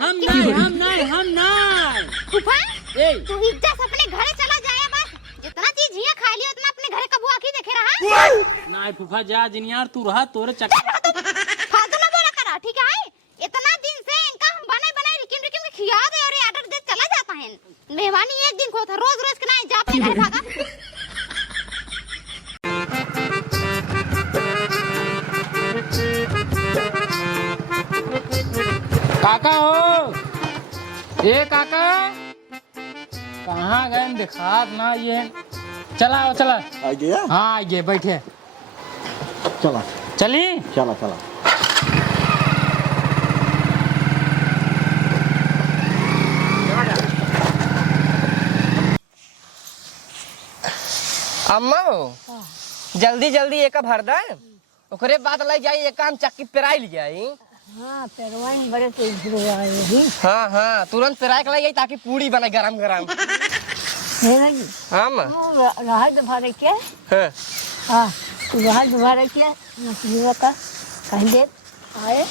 बाटे। हम नहीं फूफा ए तू इज्जत से अपने घरे चला जाए बस। जितना चीज हिया खा लियो उतना अपने घरे कबुआ की देखे रहा। नहीं फूफा जा जिनियार तू रहा तोरे चक्कर फालतू ना बोला करा ठीक है। इतना दिन से इनका हम बने बने रिकिम रिकिम खिया दे और ये ऑर्डर दे चला जाता है। मेहमानी एक दिन को था रोज रोज के ना जा पे घर भागा। काका हो ए काका कहाँ गए दिखात ना ये चला चला आ गया। हाँ आइए बैठे चला चली चला चला। अम्मा जल्दी जल्दी एक भर दे ओकरे बाद ले जाई एक काम चक्की पेराई ले जाई। हाँ पेरवाइन बड़े तो ही हाँ हाँ तुरंत पेराई के ले जाई ताकि पूरी बने गरम गरम। नहीं हाँ माँ रहा दोबारा क्या हाँ हाँ रहा दोबारा क्या मछली का कहीं दे आए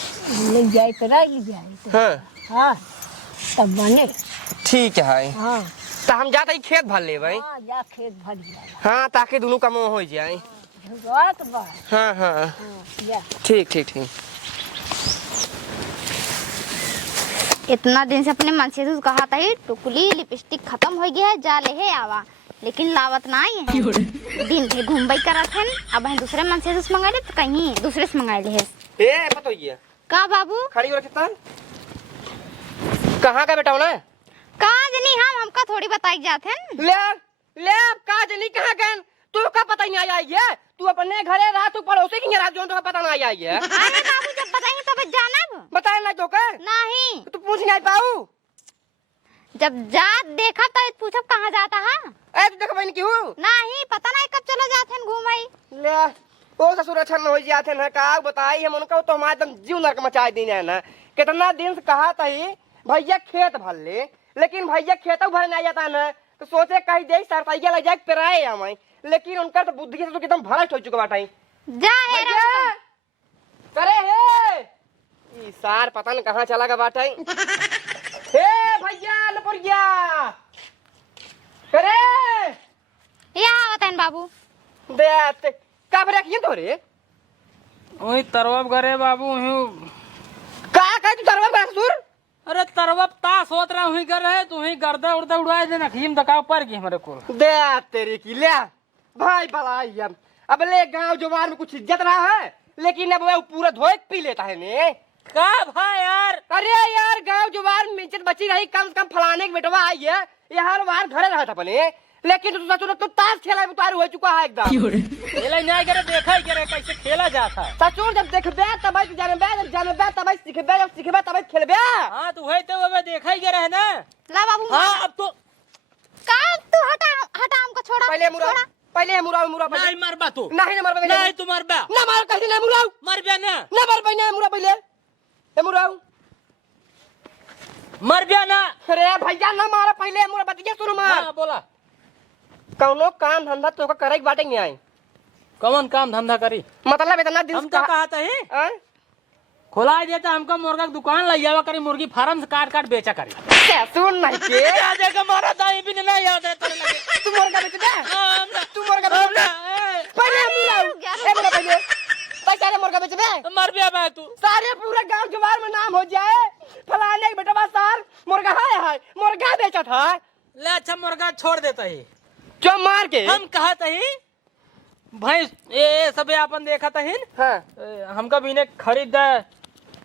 ले जाए पेराई ले जाए हाँ हाँ तब बने ठीक है। हाँ तो हम जाते ही खेत भर ले भाई। हाँ जा खेत भर जाए हाँ ताकि दोनों काम हो जाए। झुरवात बा हाँ हाँ हाँ जा ठीक ठीक ठीक। इतना दिन से अपने मन से तो कहा था ही टुकली लिपस्टिक खत्म हो गया है जा ले है आवा लेकिन लावत ना ही है। दिन भर घूमबई करत हन अब हम दूसरे मन से मंगा ले तो कहीं दूसरे से मंगा ले है। ए पता हो गया का बाबू खड़ी हो रखी कहाँ का बेटा ना का जनी हमका थोड़ी बताई जात हन। ले ले का जनी कहाँ गए तू का पता ही नहीं आई है। तू अपने घरे रहा तू पड़ोसी की रात जो तो पता नहीं आई है। अरे बाबू जब बताएंगे तब जानब बताए ना तो का नहीं तू पूछ नहीं पाऊ। जब जा देखा तो पूछब कहाँ जाता है। ए तू देख बहन की हूँ नहीं पता नहीं कब चलो जाते हैं घूमई। ले ओ ससुर अच्छा न हो जाते ना का बताई हम उनका तो हमारे एकदम जीव नरक मचा दी है ना। कितना दिन से कहा था ही भैया खेत भर ले लेकिन भैया खेत भर नहीं जाता ना तो सोचे कहीं दे सरताइया लग जाए पेराए हमें लेकिन उनका तो बुद्धि से तो एकदम भ्रष्ट हो चुका बाटाई। जा है भैया करे हे ई सार पता न कहाँ चला गया बाटाई। हे भैया लपुरिया करे यहाँ बताएं बाबू। दे का भरे किए तोरे वही तरवब करे बाबू का कह तू दरबार में ससुर। अरे तरवब तास होत रहा हुई कर रहे तू ही गर्दा उड़दा उड़ाए देना खीम दकाव पर गई हमारे को दे तेरी की ले भाई भलाई अब ले गांव जवार में कुछ इज्जत रहा है लेकिन अब वो पूरा धोए पी लेता है ने का भाई यार। अरे यार गांव जवार में इज्जत बची रही कम से कम फलाने के बेटवा आई है ये हर बार घरे रहा था अपने लेकिन तू ससुर तू ताश खेला में तार हो चुका है एकदम। खेला नहीं करे देखा ही करे कैसे खेला जाता है। ससुर जब देखबे तब जानबे जब जानबे तब सीखबे जब सीखबे तब खेलबे। हाँ तू है तो वो देखा ही करे है ना। ला बाबू हाँ अब तो का तू हटा हटा हमको छोड़ा पहले मुरा पहले मुरा मुरा पहले नहीं मरबा तू नहीं ना मरबे नहीं तू मरबा ना मार कहीं ना मुरा मर बे ना ना मर पहले मुरा पहले ए मुरा मर बे ना। अरे भैया ना मारा पहले मुरा बतिया सुनो मार। हाँ बोला कौनो काम धंधा तो का करे बाटे नहीं आई कौन काम धंधा करी मतलब इतना दिन हम तो कहा था ही हैं खोला देता हमको मुर्गा की दुकान ले जावा करी मुर्गी फार्म से काट काट बेचा करी। सुन नहीं के याद है कि मारा था ये भी नहीं याद है तेरे लगे। तू मुर्गा बेच दे हाँ, तू मुर्गा बेच दे ए, पहले मुरा ए मुरा पहले पैसा रे मुर्गा बेच दे मर बे बा तू सारे पूरे गांव जवार में नाम हो जाए फलाने के बेटा सार मुर्गा है मुर्गा बेचा था। ले अच्छा मुर्गा छोड़ देता ही जो मार के हम कहा था ही भैंस ये सब अपन देखा था ही हाँ हमका भी ने खरीद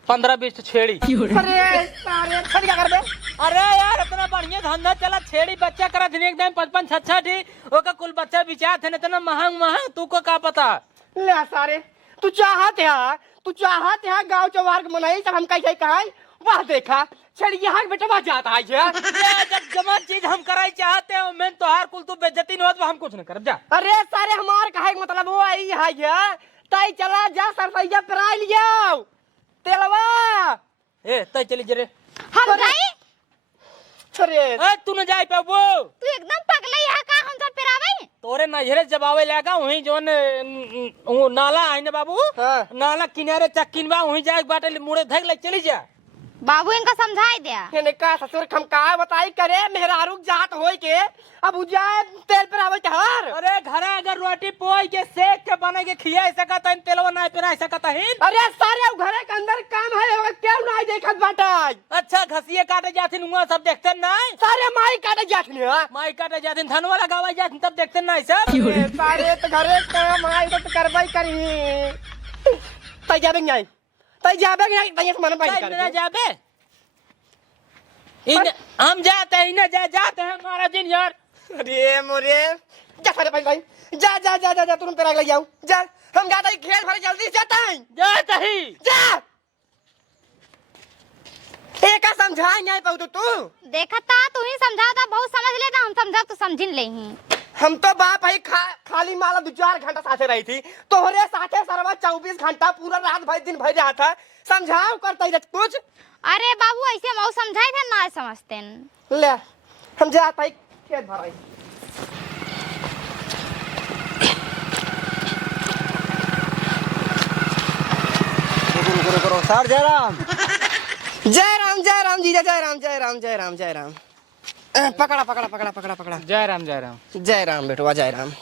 15-20 छेड़ी। अरे सारे खड़ी क्या कर बे अरे यार इतना बढ़िया धंधा चला छेड़ी बच्चा करा थे एकदम 55-66 थी ओका कुल बच्चा बिचा थे इतना महंग महंग तू को का पता। ले सारे तू चाहते है गांव चौवार के मनाई सब हम कैसे कहा वाह देखा छड़िया के बेटा जाता है जब जमा चीज हम कराई चाहते हैं मैं तो हार कुल तू बेइज्जती न हो तो हम कुछ नहीं कर जा। अरे सारे हमार कहे मतलब वो आई है तई चला जा सरसैया पेराई लिया तेलवा ए तय चली जरे हम जाई अरे ए तू न जाई पे वो तू एकदम पगला यहाँ का हम सब पेरावे तोरे नजरे जबावे लगा वही जोन वो नाला है ना बाबू हाँ। नाला किनारे चक्किन बा वही जाए बाटे मुड़े धक ले चली जा। बाबू इनका समझाई दिया। ने का ससुर हम का बताई करे मेहरारू जात होई के अब उजाए तेल पर आवे हर। अरे घरे अगर रोटी पोई के सेक के बने के खिया सकत है तेलवा नहीं पेरा सकत है। अरे सारे घरे के अंदर काम है क्यों नहीं देखत बाटा। अच्छा घसिए काटे जाथिन हुआ सब देखते नहीं। सारे माई काटे जाथिन हां माई काटे जाथिन धनवा लगावा जाथिन तब देखते नहीं सब। सारे तो घरे काम है तो करबई करी तई जाबे नहीं तई जाबे नहीं तई मन बाई कर ना जाबे इन हम जाते हैं ना जाते हैं हमारा दिन यार। अरे मोरे जा सारे भाई भाई जा जा जा जा, जा तुम पेरा ले जाओ जा हम जाते हैं खेल भरे जल्दी जाता है जाते ही जा एक का समझाई नहीं पाऊ तो तू देखा था तू ही समझाता बहुत समझ लेता हम समझा तो समझ नहीं। हम तो बाप भाई खाली माला 2-4 घंटा साथे रही थी तोहरे साथे सरवा 24 घंटा पूरा रात भर दिन भर रहा था समझाओ करता ही कुछ। अरे बाबू ऐसे मऊ समझाए थे ना समझते न। ले हम जाता ही खेत भराई करो सर जय राम जीजा जय राम पकड़ा पकड़ा पकड़ा पकड़ा पकड़ा जय राम बेटवा जय राम।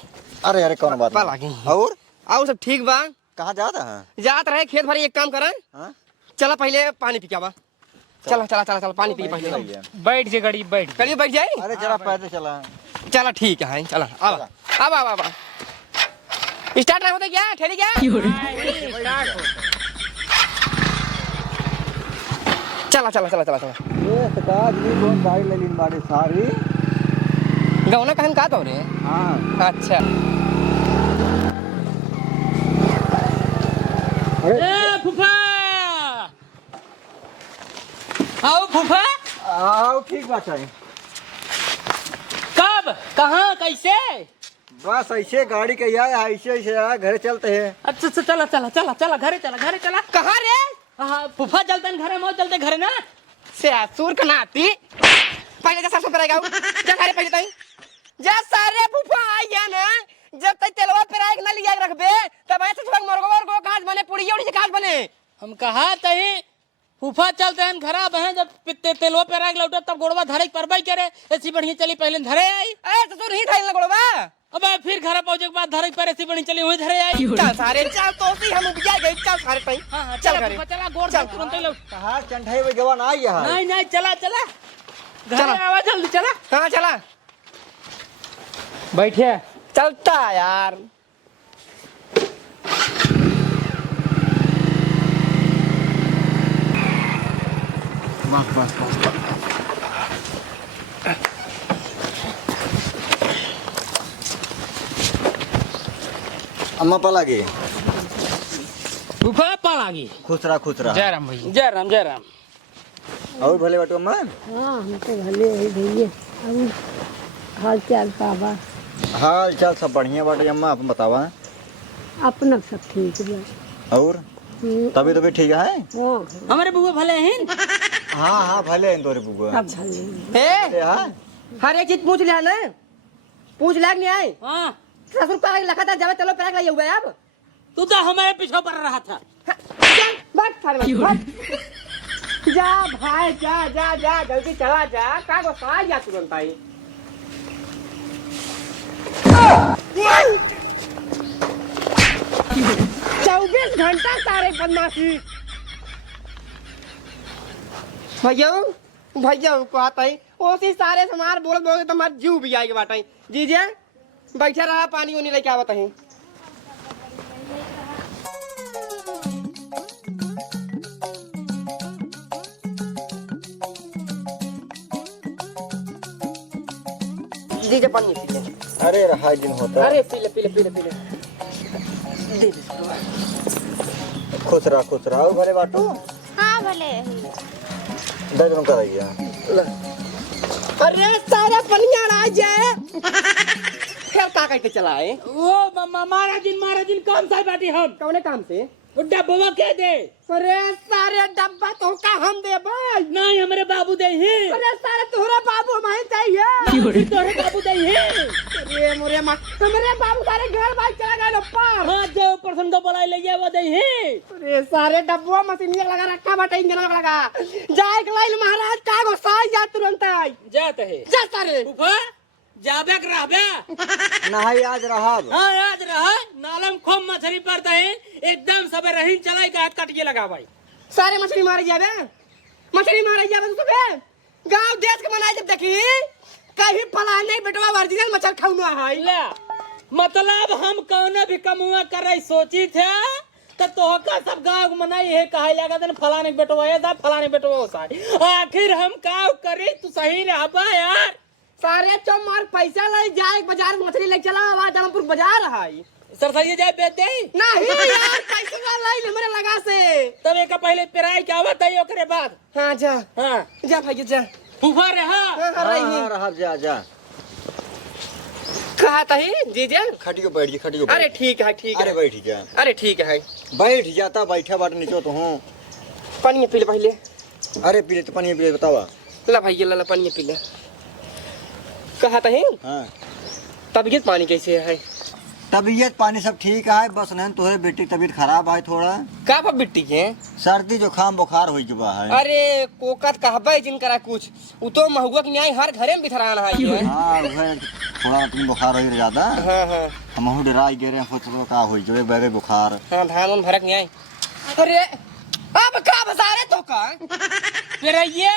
अरे अरे कौन बात पापा लागी और सब ठीक बा। कहाँ जाता है? जात रहे खेत भरी एक काम करें हाँ? चला पहले पानी पी के आवा चला चला चला चला पानी पी पहले बैठ जे गड़ी बैठ करिए बैठ जाए। अरे जरा पैदल चला। चला ठीक है चला आवा आवा आवा स्टार्ट नहीं होता क्या ठहरी क्या चला चला चला चला चला ये सकाज भी कौन गाड़ी ले लीन बाड़ी सारी। गौना कहन का तो रे। हाँ अच्छा ए फूफा आओ फूफा आओ ठीक बात है। कब कहाँ कैसे? बस ऐसे गाड़ी के आए ऐसे ऐसे आए घरे चलते हैं। अच्छा अच्छा चला चला चला चला घरे चला कहाँ रे हाँ फूफा चलते हैं घरे मौत चलते घरे ना से आसुर का नाती पहले जा सरसों पेराएगा जा घरे पहले तई जा सारे फूफा आई है ना जब तक तेलवा पेराएग ना लिया रखबे तब ऐसे सुबह मरगो घास बने पूरी उड़ी से घास बने। हम कहा तही फूफा चलते हैं घरा बहन जब तेलवा पे राग लौटे तब गोड़वा धरे परबई करे ऐसी बढ़िया चली पहले धरे आई ए ससुर ही धइल गोड़वा अब फिर घर पहुंचे के बाद धरे पर ऐसी बढ़िया चली वही धरे आई। चल सारे चल तो सी हम उबिया गए चल सारे तई हाँ चल घरे चला गोड़ धर तुरंत ही लौट कहाँ चंठाई में जवान आई है। नहीं चला चला। घर आवा जल्दी चला हाँ चला बैठे चलता यार बस बस बस अम्मा पला गई फूफा पाला गई खुश रहा जय राम भैया जय राम और भले बाटो अम्मा। हाँ हम तो भले ही भैया और हाल चाल का बा हाल चाल सब बढ़िया बाटे अम्मा आप बतावा। अपना सब ठीक बा। और तभी तो भी ठीक है। हाँ हमारे बुआ भले हैं हाँ हाँ भले हैं तोरे बुआ। सब भले ए हाँ हर एक चीज पूछ लिया ना पूछ लाग नहीं आई हाँ ससुर का लखा था जब चलो पैक लगे हुए अब तू तो हमारे पीछे पड़ रहा था बस सारे जा भाई जा जा जा जल्दी चला जा का को साल जा तुरंत आई 24 घंटा सारे बदमाशी भैया को आता है ओसी सारे समार बोल बोल तुम्हार जीव भी आएगा बाटा जीजे बैठा रहा पानी उनी लेके आवत है। जीजे पानी पी ले। अरे रहा दिन होता अरे पी ले पी ले पी ले पी ले दे खुश रहा भले बाटो हाँ भले दर्द कराइए। अरे सारा पनिया आ जाए फिर का कहते चलाए वो मारा दिन कौन सा बाटी हम कौने काम से वो डब्बा के दे अरे सारे डब्बा तो का हम दे भाई नहीं हमारे बाबू दे ही अरे सारे तोहरा बाबू हमारे चाहे है तोरे बाबू दई है। अरे मोरे माँ मेरे बाबू सारे घर बाइक चला गए ऊपर। हाँ जो पर्सन को बुलाई ले वो दई है। अरे सारे डब्बा मशीन लगा रखा बाटे इंजन लगा जाए लाइल महाराज का गोसाई जा तुरंत आई जाते है जा सारे फूफा जाबे के रहबे। नहीं आज रहब। हाँ आज रहा नालम खूब मछली पड़ता है एकदम सब रहीन चलाई का कटिए लगा भाई। सारे मछली मारे जाबे तो सुबह गांव देश के मनाए जब देखी कहीं फलाने बेटवा वर्जिनल मछल खाऊना है ले मतलब हम कौन भी कमुआ करे सोची थे तो का सब गांव मनाई है कहा लगा देन फलाने बेटवा है दा फलाने बेटवा होता है आखिर हम का करे तू सही रहबा यार। सारे चौमार पैसा ले जाए बाजार में मछली ले चला आवा जमपुर बाजार है सरसैया जाए बेच दे नहीं यार पैसा का लाई मेरे लगा से तब एक पहले पिराई क्या आवत है ओकरे बाद। हाँ जा हाँ जा भाई जा फूफा रहा हाँ रहब जा जा। कहा तही जीजा खटियो बैठ जी खटियो अरे ठीक है अरे बैठ जा अरे ठीक है बैठ जाता बैठा बाट नीचो तो हूँ। पानी पी ले पहले अरे पी ले तो पानी पी ले बतावा। ला भाई ला पानी पी ले। कहा तही हाँ तबीयत पानी कैसे है तबीयत पानी सब ठीक है बस नहीं तोहरे बेटी की तबीयत खराब है थोड़ा का बा बिट्टी के सर्दी जुकाम बुखार हो चुका है। अरे कोकत कहबे जिन करा कुछ उ तो महुआ के न्याय हर घरे में बिथरान है ये। हाँ वह थोड़ा तुम बुखार हो ज्यादा हाँ हम डरा गए रहे सोचो का हो जो एक बैगे बुखार। हाँ धान उन भरक न्याय। अरे अब का बसारे तो का पिराइया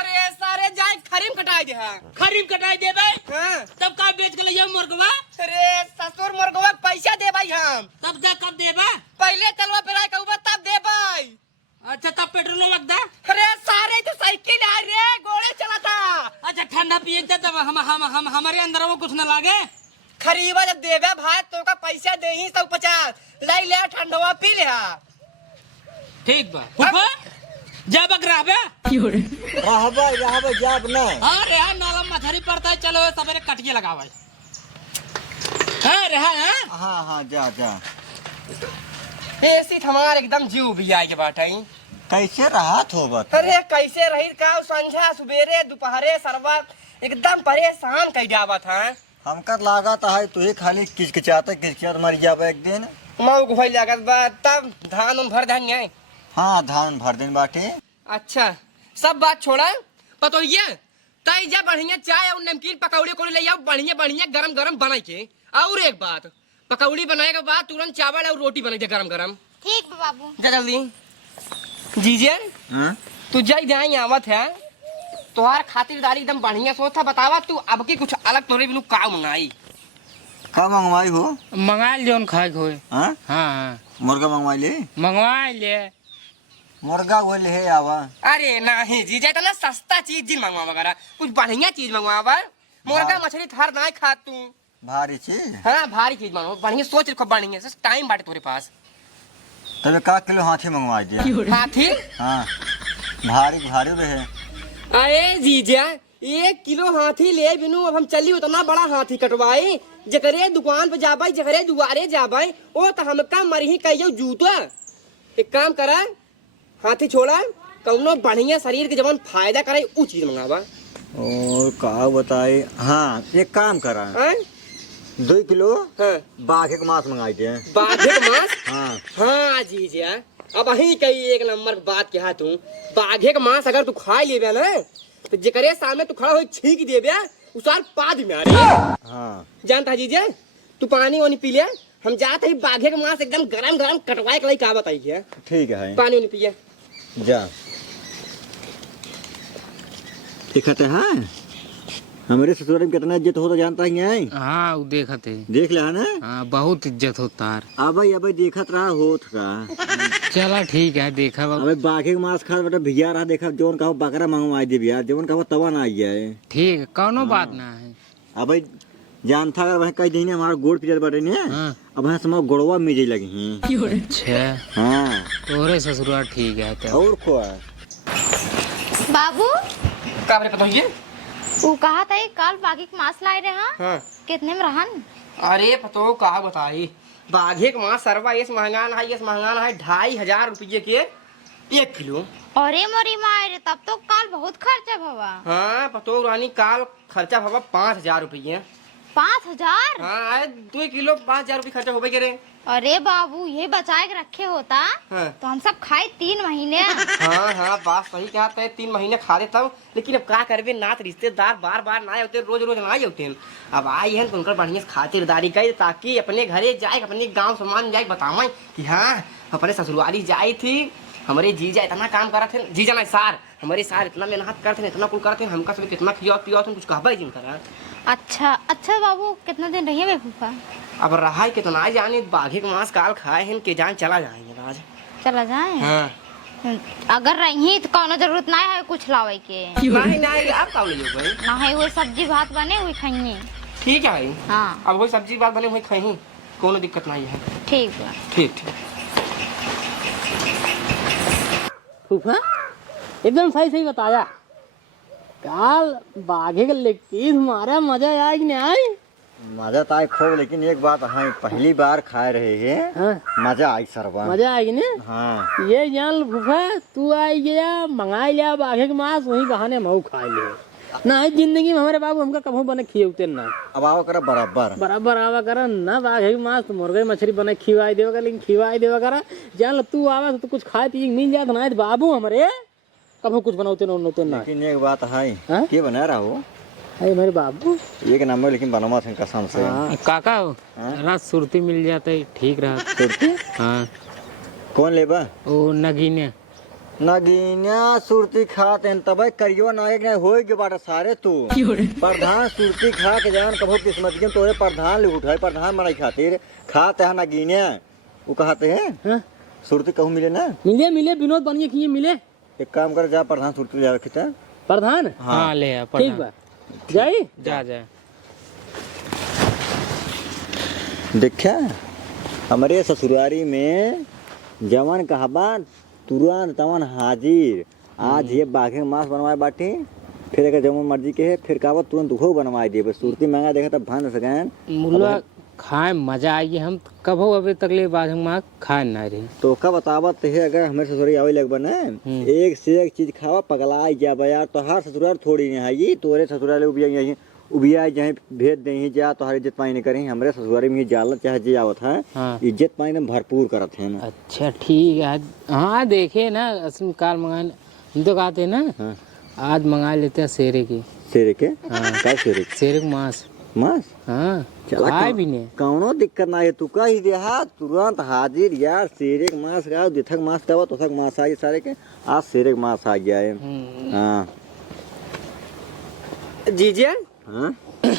अरे सारे जाए खरीम कटाई दे खरीम कटाई दे भाई हाँ तब का बेच के ले जाओ मुर्गवा। अरे ससुर मुर्गवा पैसा दे भाई हम तब जा कब देबा पहले चलवा पेराई का ऊपर तब दे भाई। अच्छा तब पेट्रोल लग दा। अरे सारे तो साइकिल आ रे गोड़े चलाता अच्छा ठंडा पिए तब हम हमारे अंदर वो कुछ न लागे। खरीबा जब देवे भाई तो का पैसा दे ही 150 लाई ले ठंडवा पी ले। ठीक बा फूफा जाबक रहबे रहबे जाब ना। हाँ रेहा नाला मछली पड़ता है चलो सवेरे कटिए लगावे। हाँ रेहा हाँ हाँ जा जा। ऐसी हमार एकदम जीव भी आई के बाटाई। कैसे राहत हो बत। अरे कैसे रही का संझा सुबेरे दोपहरे सरवा एकदम परेशान कई जावा था। हमका लागत है तू ही खाली किचकिचात मर जाबे एक दिन। मऊ घुई लागत बा तब धान उन भर देंगे। हाँ धान भर दिन बाटे। अच्छा सब बात छोड़ा पतो ये तई जा बढ़िया चाय और नमकीन पकौड़ी को ले आओ बढ़िया बढ़िया गरम गरम बनाई के। और एक बात पकौड़ी बनाए के बाद तुरंत चावल और रोटी बनाई दे गरम गरम। ठीक बा बाबू। जा जल्दी जीजे तू जाई जाए आवत है तोहार खातिरदारी एकदम बढ़िया सोच था बतावा तू अब की कुछ अलग तोरे बिनु का मंगाई का मंगवाई हो मंगाई जोन खाए होए। हाँ हाँ मुर्गा मंगवाई ले मंगवाई ले मुर्गा वो ले आवा। अरे नहीं जीजा इतना सस्ता चीज जिन मंगवा वगैरह कुछ बढ़िया चीज मंगवा मुर्गा मछली थार ना खा तू भारी चीज। हाँ भारी चीज मंगवा बढ़िया सोच रखो बढ़िया टाइम बाटे तोरे पास। तब का किलो हाथी मंगवा दिया। हाथी हाँ भारी भारी रहे। अरे जीजा 1 किलो हाथी ले बिनु अब हम चली उतना बड़ा हाथी कटवाई जकरे दुकान पे जाबाई जकरे दुआरे जाबाई ओ तो हमका मरही कहियो जूता। एक काम करा हाथी छोड़ा कौनो बढ़िया शरीर के जवन फायदा करे उ चीज मंगावा। और का बताए। हाँ एक काम करा 2 किलो हाँ बाघ के मांस मंगाई दे। बाघे का मांस। हाँ हाँ जीजा अब अही कही 1 नंबर बात कहा तू बाघे का मांस अगर तू खा लेबे ना तो जकरे सामने तू खड़ा हो छींक देबे उसार पाद में आ रही। हाँ जानता जीजे तू पानी वानी पी ले हम जाते ही बाघे का मांस एकदम गरम गरम कटवाए के लिए का बताई है। ठीक है पानी वानी पिए जा। दिखते हैं हमारे ससुर में कितना इज्जत होता जानता ही है। हाँ वो देखते देख लिया ना। हाँ बहुत इज्जत होता है। अब देखत रहा होत का। चला ठीक है देखा अबे बाघे का मांस खा बेटा भिया रहा देखा जोन कहो बकरा मंगवा दे भैया जोन कहो तवा ना आई है। ठीक है कौनो बात ना है। अब जानता अगर वह कई दिन हमारा गोड़ पिजर बटे ने अब वहाँ समय गोड़वा मिजे लगी। अच्छा हाँ तोरे ससुराल ठीक है तो और को बाबू का बरे पता है वो कहा था कल बाकी के मांस लाए रहे। हाँ कितने में रहन। अरे पतो का बताई बाघे का मांस सरवा इस महंगा ना है 2500 रुपये के 1 किलो। अरे मोरी मारे तब तो काल बहुत खर्चा भवा। हाँ पतो रानी काल खर्चा भवा 5,000 रुपये। 5,000? हाँ आए 2 किलो 5,000 रुपये खर्चा हो गए रे। अरे बाबू ये बचाए के रखे होता हाँ। तो हम सब खाए 3 महीने। हाँ हाँ बात सही कहा है, 3 महीने खा लेता हूँ। लेकिन अब क्या करबे, नात रिश्तेदार बार बार ना होते, रोज रोज ना होते। अब आई है तो उनकर बढ़िया से खातिरदारी करे ताकि अपने घरे जाए, अपने गांव समाज जाए बतावे कि हाँ अपने ससुराली जाई थी, हमारे जीजा इतना काम करा थे, जीजा ना सार हमारे सार इतना मेहनत करते इतना कुल करते, हमका सब कितना खिया पिया कुछ कहबे जिनका। अच्छा अच्छा बाबू कितना दिन रहिए बे फूफा? अब रहा है कितना जाने, बाघे के मांस काल खाए हैं के जान चला जाएंगे आज। चला जाए। हाँ। अगर रही तो कोनो जरूरत ना है कुछ लावे के। नहीं नहीं आप का ले भाई ना है वो सब्जी भात बने हुई खाइए। ठीक है भाई। हाँ अब वही सब्जी बात बने हुई खाई, कोनो दिक्कत नहीं है। ठीक बा। ठीक ठीक। फूफा एकदम सही सही बताया। काल बाघे का लेग पीस मारा, मजा आया कि नहीं आई? मजा तो आई खूब, लेकिन एक बात है, पहली बार खाए रहे हैं, हाँ। मजा आई सरवा। मजा आएगी नहीं? हाँ ये जान लो फूफा, तू आई गया मंगा लिया बाघे के मांस, वही बहाने मऊ खा लिया ना। जिंदगी में हमारे बाबू हमका कभू बने खियौते ना। अब आओ करा बराबर बराबर आवा करा ना, बाघे के मांस तो मुर्गे मछली बने खिवाई देवा कर, लेकिन खिवाई देवा करा जान लो तू आवा तो कुछ खाए पी मिल जात ना। बाबू हमारे कभू कुछ बनाते ना उनते ना। लेकिन एक बात है, हाँ? के बना रहा हो अरे मेरे बाबू एक नंबर, लेकिन बनवा थे कसम से। काका जरा सुरती मिल जाता है ठीक रहा। सुरती? हाँ कौन लेबा? ओ नगीने नगीना सुरती खाते हैं तब करियो ना, एक नहीं होई के बाटा सारे तू प्रधान सुरती खा के जान कभो किस्मत के तोरे प्रधान ले उठाए, प्रधान बनाई खातिर खाते हैं नगीने। वो कहते हैं हाँ? सुरती कहूँ मिले ना? मिले मिले विनोद बनिए किए मिले। एक काम कर, जा प्रधान सुरती ले रखी था। प्रधान हाँ ले ठीक बा, जाई जा जा। देखा हमारे ससुरारी में जवन कहबा तुरंत तवन हाजिर। आज ये बाघे मांस बनवाए बाटे, फिर अगर जमन मर्जी के है फिर कहबा तुरंत वो बनवाए दे। बस सुरती महंगा देखा तब भान सकें मुल्ला खाए मजा आई। हम कभो अभी तक ले बाघे मांस खाए ना रही। तो का बतावत है, अगर हमारे ससुरारी आवे लग बने एक से एक चीज खावा पगला जा यार। तो हर ससुराल थोड़ी नहीं है ये, तोरे ससुराल उबिया जहाँ भेज दे जा तो हर इज्जत पानी नहीं करें। हमारे ससुरारी में जाला चाहे जे आवत है हाँ। इज्जत पानी एकदम भरपूर करत है ना। अच्छा ठीक है। हाँ देखे ना असम काल मंगा, हम तो कहते ना हाँ। आज मंगा लेते हैं शेरे की। शेरे के? हाँ। क्या शेरे के? शेरे का मांस। मांस? हाँ चला खाए भी नहीं। कौनो दिक्कत ना है, तू का ही दे तुरंत हाजिर यार। शेरे के मांस का जिथक मांस का तो तक मांस आई सारे के। आज शेरे के मांस आ गया है। हाँ जीजा हाँ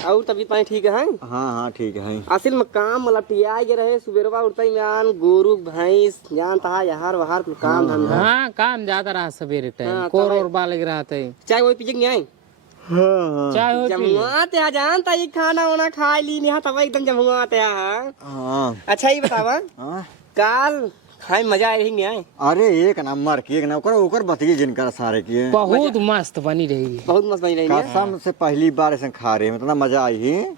और तबीयत पानी ठीक है? हाँ हाँ ठीक है। असल में काम लटिया के रहे, सुबेरवा उठते ही में गोरू भैंस जान तहा यार वहार कुल काम धंधा। हाँ काम ज्यादा रहा सवेरे टाइम, हाँ, कोर और बाल लग रहा था। चाय वही पीजे नहीं आई? हाँ चाय हो पी ले। जमुआते आ जानता ये खाना वाना खा ली नहीं तब एकदम जमुआते आ। हाँ अच्छा ये बतावा हाँ। काल खाए मजा आ रही नहीं? अरे एक नंबर की, एक नंबर ओकर बतिए जिनकर सारे की बहुत मस्त बनी रही। बहुत मस्त बनी रही है। कसम से पहली बार ऐसे खा रहे हैं, इतना मजा आई है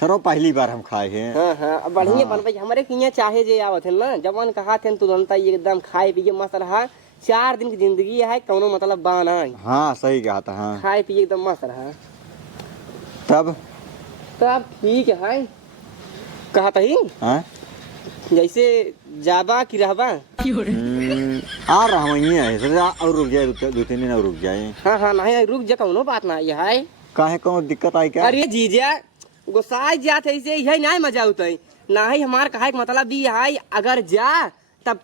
सरो, पहली बार हम खाए हैं। हाँ हाँ अब बढ़िया बन पाई। हमारे किया चाहे जे आवत है ना जवान कहा थे तुरंत एकदम खाए पिए मस्त रहा। 4 दिन की जिंदगी है, कौनो मतलब बाना है। हाँ सही कहा था। हाँ खाए पिए एकदम मस्त रहा। तब तब ठीक है कहा ही हाँ जैसे जाबा की रहबा। आ रहा हूँ है सर, और रुक जाए 2-3 दिन और रुक जाए। हाँ हाँ नहीं रुक जा, कौनो बात ना है। काहे कोनो दिक्कत आई क्या? अरे जीजा गुस्सा जात है इसे यही नहीं मजा उतई ना ही हमार कहा मतलब भी है। अगर जा तब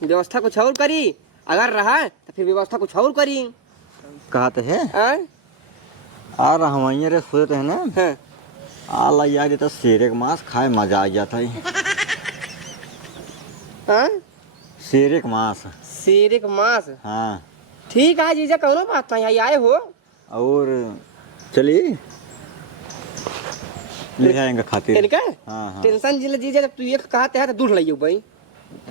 व्यवस्था कुछ और करी, अगर रहा तो फिर व्यवस्था कुछ और करी। कहते है हाँ? आ रहा हूँ रे, सोचते है ना हाँ। आ ला यार तो शेरे का मांस खाए मजा आ जाता है। हाँ? शेरे का मांस। शेरे का मांस? हाँ ठीक है जीजा कौनो बात नहीं आए हो। और चलिए ले आएंगे खातिर। इनका हाँ हाँ टेंशन जिले जीजा जब तू ये कहते हैं तो दूध लाइयो भाई।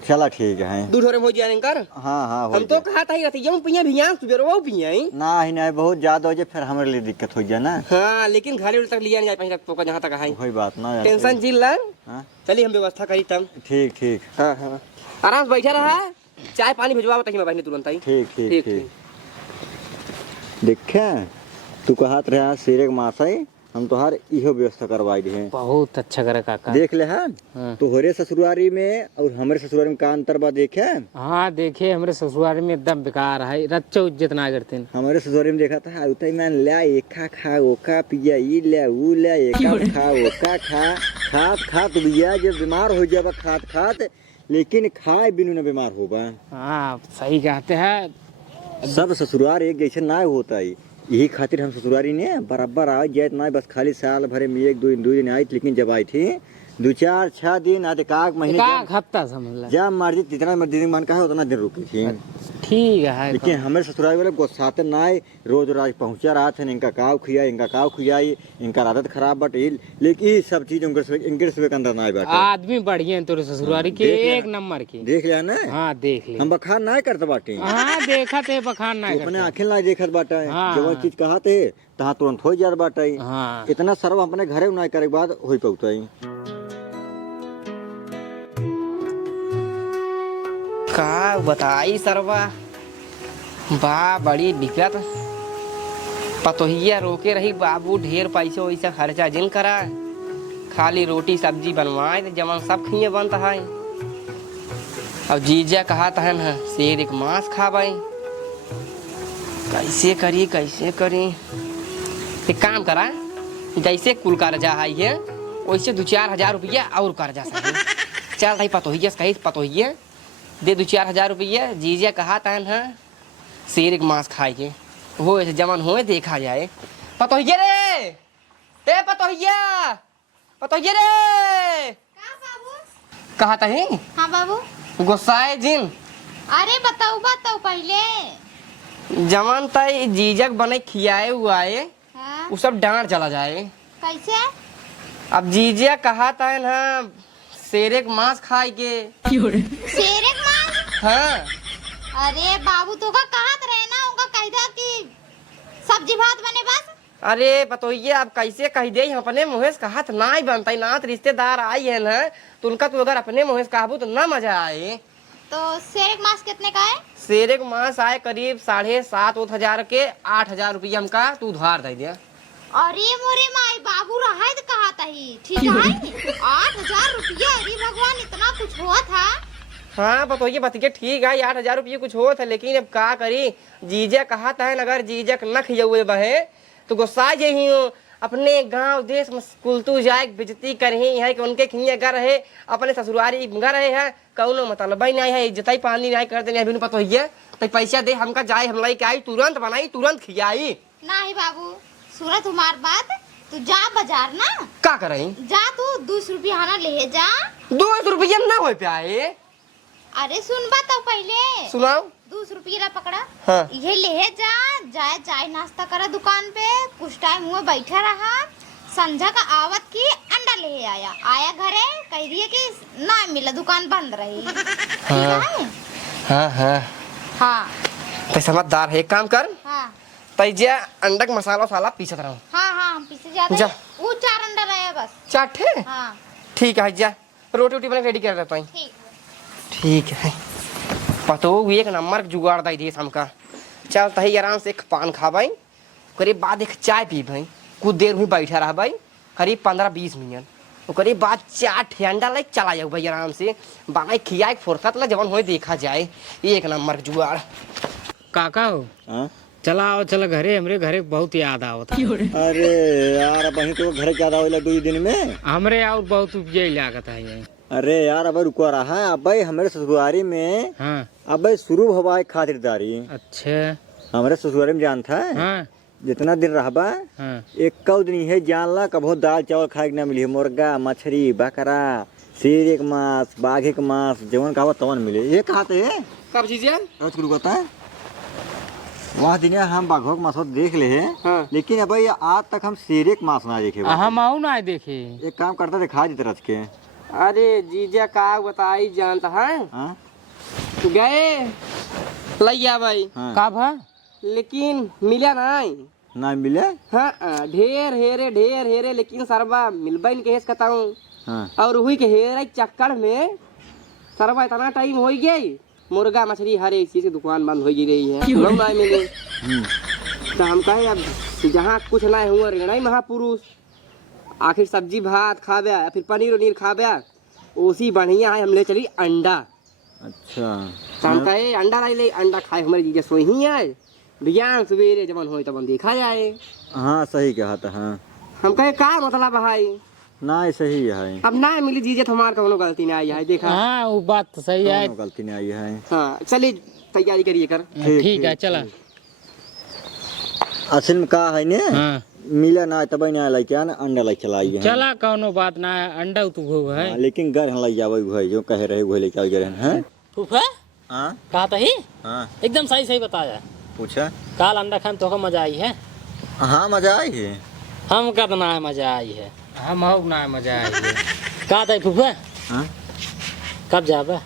चला ठीक है। दूध हो जाए कर। हाँ हाँ हो हम तो कहता ही रहते यूं पिए भिया सुबेरवा पिए। ना ही नहीं बहुत ज्यादा हो जाए फिर हमारे लिए दिक्कत हो जाए ना। हाँ लेकिन घरे तक लिया नहीं जाए पहले तो जहाँ तक है। कोई बात ना यार। टेंशन जिल ला। हाँ चलिए हम व्यवस्था करी तब। ठीक ठीक। हाँ हाँ आराम से बैठा रहा चाय पानी भिजवा बताइए मैं बहनी तुरंत आई। ठीक ठीक ठीक। देखा तू कहत रहा शेरे के मांस है, हम तोहार इहो व्यवस्था करवाई दी है। बहुत अच्छा करे काका। देख ले हाँ हाँ। तोहरे ससुरारी में और हमारे ससुरारी में का अंतर बा देखे। हाँ देखे हमारे ससुराल में एकदम बेकार है, रच्चो इज्जत ना करते हैं। हमारे ससुरारी में देखा था उतई मैं ले एका खा ओका पिया ई ले ऊ ले एका खा ओका खा खात खात बिया जब बीमार हो जाबा खात खात, लेकिन खाए बिनु न बीमार होबा। हाँ सही कहते हैं। सब ससुरार एक जैसे ना होता है, यही खातिर हम ससुरारी ने बराबर आ जाए ना, बस खाली साल भरे में एक दो दिन आई, लेकिन जब आई थी 2 4 6 दिन आते का महीने एक हफ्ता समझ ला। जब मर्जी जितना मर्जी मन का है उतना दिन रुकी थी। ठीक है। लेकिन हमारे ससुराल वाले गुस्साते ना आए, रोज रोज पहुंचा रहा था, इनका काव खियाई इनका आदत खराब बटे, लेकिन ये सब चीज इनके से अंदर ना आए। आदमी बढ़िया तोरे ससुरारी के एक नंबर के। देख लिया ना। हाँ देख ले। हम बखान ना करते बाटे। हाँ देखा थे बखान ना अपने आंखें ना देखत बाटे। हाँ। जो चीज कहते तहाँ तुरंत हो जात बाटे। हाँ। इतना सर्व अपने घरे ना करे के बाद हो पहुँचाई। का बताई सरवा बा बड़ी दिक्कत। पतोहिया रोके रही बाबू ढेर पैसे वैसा खर्चा जिन करा, खाली रोटी सब्जी बनवाए तो जमन सब खिए बनता है। अब जीजा कहा था ना शेर एक मांस खाबाई, कैसे करी। एक काम करा, जैसे कुल कर्जा है वैसे 2-4 हजार रुपया और कर्जा सही। चल भाई पतोहिया से कही पतोहिया दे 2-4 हजार रुपया। जीजा कहा था ना शेर एक मांस खाए के, हो जमन हो देखा जाए। पतोहिया रे, ए पतोहिया रे कहा था ही। हाँ बाबू। गुस्साए जिन। अरे बताओ पहले। जमन तय जीजक बने खियाए हुआ है हाँ? वो सब डांट चला जाए। कैसे? अब जीजा कहा था ना शेरे के मांस खाए के। शेरे के मांस? हाँ। अरे बाबू तो का कहत रहे ना, उनका कह दे कि सब्जी भात बने बस। अरे पतोहिया अब कैसे कह दे, हम अपने मुँह से कहा ना ही बनता है ना, तो रिश्तेदार आई है ना तो उनका तो अगर अपने मुँह से कहबू तो ना मजा आए। तो शेरे के मांस कितने का है? शेरे के मांस आए करीब 7,500 हजार के 8,000 रुपया हमका तू उधार दे दिया। अरे मोरे माई बाबू रहा तो कहा था ही ठीक है। 8,000 रुपया, अरे भगवान इतना कुछ हुआ था। हाँ पतोहिया बतिके ठीक है 8,000 रुपये कुछ हो था, लेकिन अब का करी, जीजा कहा था अगर जीजक न खिए बहे तो गुस्सा यही हूँ। अपने गांव देश में कुलतू जाए बेइज्जती करही है कि उनके खिए घर है, अपने ससुरारी घर है कौनो मतलब नहीं है, इज्जत पानी नहीं कर देने अभी पतोहिया। तो पैसा दे हमका जाए, हम लाई के आई तुरंत बनाई तुरंत खियाई। नहीं बाबू सूरत तुम्हार बात, तू जा बाजार ना। का करही? जा तू 200 रुपया ना ले जा। 200 रुपया ना हो पाए। अरे सुन बात तो पहले सुनाओ। 200 रुपया पकड़ा। हाँ। ये ले जा, जाए चाय नाश्ता करा दुकान पे, कुछ टाइम हुआ बैठा रहा, संझा का आवत की अंडा ले आया घरे, कह दिए कि ना मिला, दुकान बंद रही। हाँ। ठीक है? हाँ हाँ हाँ तो समझदार है, एक काम कर हाँ तैजा अंडा का मसाला वसाला पीसत रहो। हाँ हाँ हम पीछे जाते जा। हैं। वो 4 अंडा रहे बस। चाटे हाँ ठीक है, जा रोटी वोटी बना रेडी कर देता हूँ। ठीक। ठीक है पतो एक नंबर जुगाड़ दाई दे हमका। चल तही आराम से एक पान खा भाई, करीब बाद एक चाय पी भाई, कुछ देर हुई बैठा रहा भाई करीब 15-20 मिनट, ओकरे बाद 4 ठंडा लाइक चला जाओ भाई आराम से बनाई खियाए फुर्सत ला जवन हो देखा जाए। एक नंबर जुगाड़। काका हो हाँ? चला आओ चला घरे, हमरे घरे बहुत याद आवत है। अरे यार अब तो घर ज्यादा होला 2 दिन में। हमरे और बहुत उपजे लागत है। अरे यार अब रुको रहा है, अब हमारे ससुरारी में हाँ। अब शुरू हवा खातिरदारी। अच्छा। हमारे ससुरारी में जानता है हाँ। जितना दिन रहबा हाँ। एक दिन है जानला कभो दाल चावल खाए के ना मिली, मुर्गा मछली बकरा शेर के मांस बाघे के मांस जवन कहा तवन मिले। ये कहते है कब चीजें शुरू करता है वहाँ दिन हम बाघों के मांस देख ले है। हाँ। लेकिन अब आज तक हम शेर के मांस ना देखे। हम आओ ना देखे। एक काम करता दिखा दी तरह के। अरे जीजा का बताई जानता है हाँ? गए लैया भाई हाँ। का भा? लेकिन मिला नहीं। ना मिले। हाँ ढेर हेरे लेकिन सरबा मिलबा नहीं कहेस कहताऊँ। हाँ। और वही के हेरे चक्कर में सरबा इतना टाइम हो गई मुर्गा मछली हर एक चीज की दुकान बंद हो ही रही है, लोग ना मिले। तो हम कहे अब जहाँ कुछ ना हुआ रेणा महापुरुष, आखिर सब्जी भात खावे या फिर पनीर उनीर खावे, उसी बढ़िया है हम ले चली अंडा। अच्छा तो हम कहे अंडा लाई ले, अंडा खाए हमारे जीजा सोई ही है, बिहान सवेरे जब हो तब देखा जाए। हाँ सही कहा था। हाँ हम कहे का मतलब भाई ना सही है, अब ना मिली जीजे तो हमारे कोनो गलती नहीं आई है, देखा। हाँ वो बात तो सही है। कोनो गलती नहीं आई है। हाँ चलिए तैयारी करिए कर। ठीक है चला। असल में का है ने हाँ मिला ना तब ना लाई क्या ना अंडा लाई चलाई है। चला कौनो बात ना है, अंडा तो हो है। हाँ, लेकिन घर हम लाई जावे है जो कह रहे वो लेके आ गए हैं। फूफा हां कहा था ही हां एकदम सही सही बताया। पूछा काल अंडा खान तो मजा आई है। हाँ मजा आई है। हम कहना है मजा आई है, हम हो ना है मजा आई है। कहा था फूफा हाँ कब जाबा?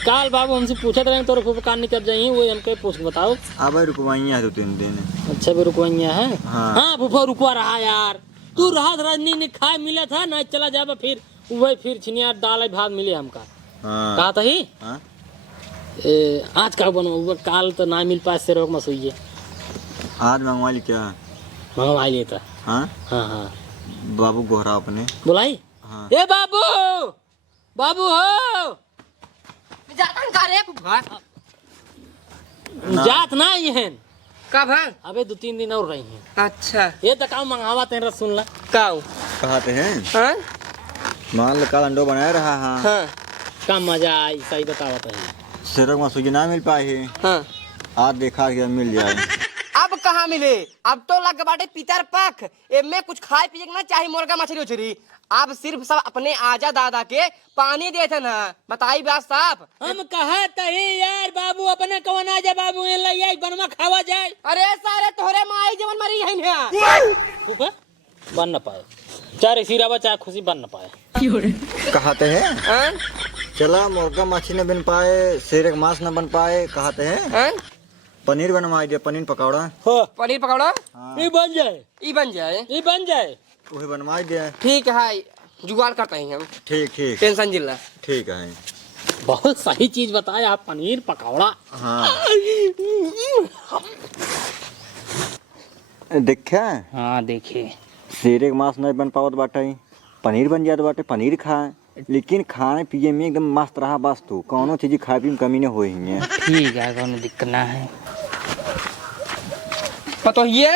काल बाबू हमसे पूछा था तो फूफा कान कब जाइए, वो हमके पूछ बताओ। अब रुकवाइया है 2-3 दिन। अच्छा भी रुकवाइया है। हाँ। हाँ फूफा रुकवा रहा यार, तू रहा रजनी ने खाए मिला था ना, चला जाबा फिर वही फिर छिनिया दाल भात मिले हमका। हाँ कहा था ही हाँ आज का बनो काल तो ना मिल पाए से रोक मसुइये आज मंगवा ली क्या? मंगवाई लेता। हाँ हाँ हाँ बाबू गोहरा अपने बुलाई। हाँ ए बाबू बाबू हो जाता का रे फुफा? जात ना ये कब है? अबे 2-3 दिन और रही हैं। अच्छा ये तो काम मंगावा तेरा सुन ला। काऊ कहते हैं हाँ मान लो कल अंडो बनाया रहा। हाँ हाँ का मजा आई सही बतावत है। सिरक मसूजी ना मिल पाई है, हाँ आज देखा कि मिल जाए। अब कहाँ मिले? अब तो लग बाटे पितर पख, एमे कुछ खाए पिए के ना चाहे मुर्गा मछली उछली। अब सिर्फ सब अपने आजा दादा के पानी देते ना, बताई बात साफ। हम कहा तही यार बाबू अपने कवन आ जा बाबू ए लई बनवा खावा जाए। अरे सारे तोहरे माई जवन मरी है ना फूफा बन न पाए, चाहे सिरावा चाहे खुशी बन न पाए। कहते हैं हाँ? चला मुर्गा मछली न बन पाए, सिरक मांस न बन पाए, कहते हैं हाँ? पनीर बनवा दे, पनीर पकौड़ा। हो पनीर पकौड़ा हाँ ये बन जाए, ई बन जाए। ये बन जाए। वही बनवा दे। ठीक है जुगाड़ करते हैं हम, ठीक ठीक टेंशन जिला। ठीक है। बहुत सही चीज बताया आप, पनीर पकौड़ा। हाँ देखा हाँ देखिए सिरक मांस नहीं बन पावत बाटे, पनीर बन जात बाटे, पनीर खाए। लेकिन खाने पिए में एकदम मस्त रहा बस। तू कौनो चीज खाए पिए में कमी नहीं हो ही है। ठीक है कोनो दिक्कत ना है। पतोहिए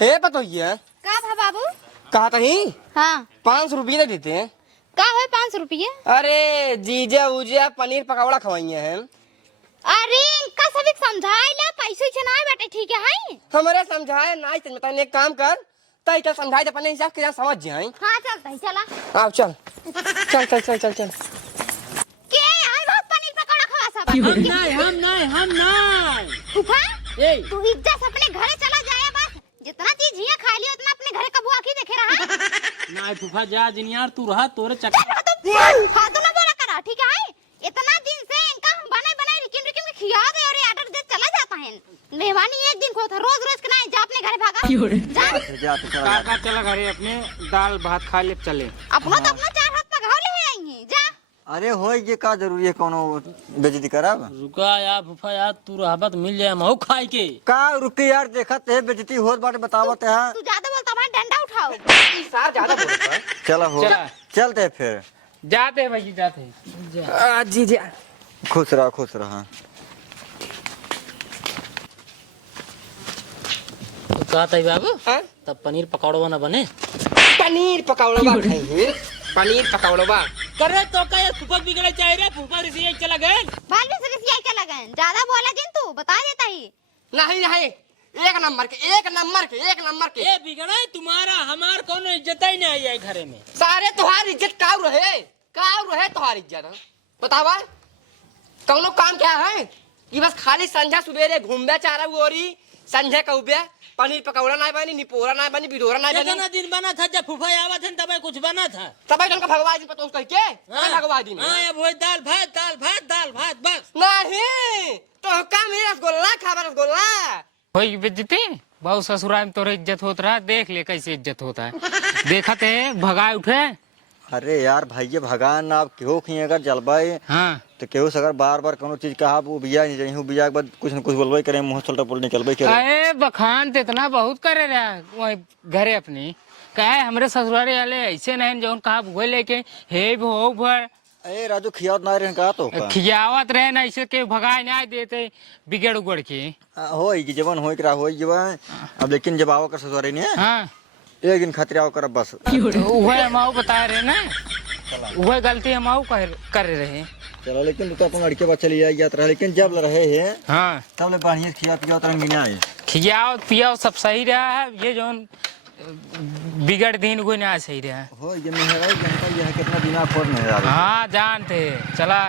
हे पतोहिए का भा बाबू? कहा तही हाँ 500 रुपये दे देते हैं। का है 500 रुपये? अरे जीजा उजा पनीर पकौड़ा खवाइए हैं। अरे इनका सभी समझाई ला, पैसे चनाए बेटे ठीक है हाई? हमारे समझाए ना समझ में, एक काम कर तई तो समझाए तो अपने हिसाब के समझ जाए। हाँ चलता है चला। आओ चल चल चल चल चल चल। के आई बहुत पनीर पकौड़ा खवा सब। हम नहीं फूफा ए तू इज्जत से अपने घरे चला जाया बस, जितना चीज हिया खा लियो उतना अपने घरे कबू आके देखे रहा। ना फूफा जा जिनियार तू रहा तोरे चक्कर। फालतू ना बोला करा ठीक है? इतना दिन से इनका हम बनाए बनाए रिकिम रिकिम के खिया दे और ये ऑर्डर दे चला जाता है। मेहमानी एक दिन को था, रोज रोज के ना जा अपने घरे भागा। जा काका चला घरे अपने दाल भात खा ले चले। अपना तो अपना 4 हाथ पगाव ले आएंगे जा। अरे हो ये का जरूरी है कोनो बेइज्जती करब? रुका यार फूफा यार तू रहबत मिल जाए महू खाए के। का रुके यार, देखत है बेइज्जती होत बाटे, बतावत है। तू ज्यादा बोलता भाई डंडा उठाओ। सार ज्यादा बोल रहा है। चला हो चला। चलते फिर। जाते हैं भाई जाते हैं। जीजा खुश रहा खुश रहा। तो कहा था बाबू हाँ? तब पनीर पकौड़ा ना बने। पनीर पकौड़ा खाएंगे, पनीर पकौड़ा। करे तो क्या फूफा बिगड़े चाहे रे, फूफा ऋषि चला गए। बाल भी सिर्फ यही क्या लगन, ज्यादा बोला जिन तू बता देता ही। नहीं नहीं एक नंबर के ए बिगड़े तुम्हारा हमार कोनो इज्जत ही नहीं आई है घरे में। सारे तुम्हारी इज्जत काऊ रहे तुम्हारी इज्जत। बतावा कौनो काम क्या है कि बस खाली संझा सुबेरे घूमबे चारा गोरी, संझे कहबे पनीर पकौड़ा नहीं बनी, निपोरा नहीं बनी, बिडोरा नहीं बनी। कितना दिन बना था जब फूफा आवा थे तब कुछ बना था। तब तुमको भगवान जी पतोस कह के भगवान जी हाँ अब वही दाल भात बस। नहीं तो काम है रसगुल्ला खावा रसगुल्ला। वही बेइज्जती बहु ससुराल में तोरे इज्जत होत रहा, देख ले कैसे इज्जत होता है। देखते भगाए उठे अरे यार भैया भगवान आप केहू खी अगर जलबाई हाँ तो केहू से अगर बार बार कोनो चीज कहा वो बिया नहीं जाई बिया के बाद कुछ न कुछ बोलबे करे मुंह चलता पुल निकलबे करे। अरे बखान तो इतना बहुत करे रहा वही घरे अपनी कहे हमरे ससुरारी वाले ऐसे नहीं जौन कहा भूल लेके हे भो भर ए राजू खियावत ना रहे का तो का खियावत रहे ना ऐसे के भगाए ना देते बिगड़ उगड़ के। होई कि जवन होई करा होई जवन अब लेकिन जब आओ कर ससुरारी ने हाँ एक दिन खातिर आओ कर बस वही हम बता रहे ना वही गलती हम कर रहे। चलो लेकिन तो अपन लड़के बच्चे ले जात रहे लेकिन जब रहे हैं हाँ तब ले बढ़िया खिया पिया तरंगी ना आए खियाओ पियाओ सब सही रहा है ये जौन बिगड़ दिन कोई ना सही रहा है। हो ये मेहराई जनता ये कितना दिना खोर नहीं रहा। हाँ जानते चला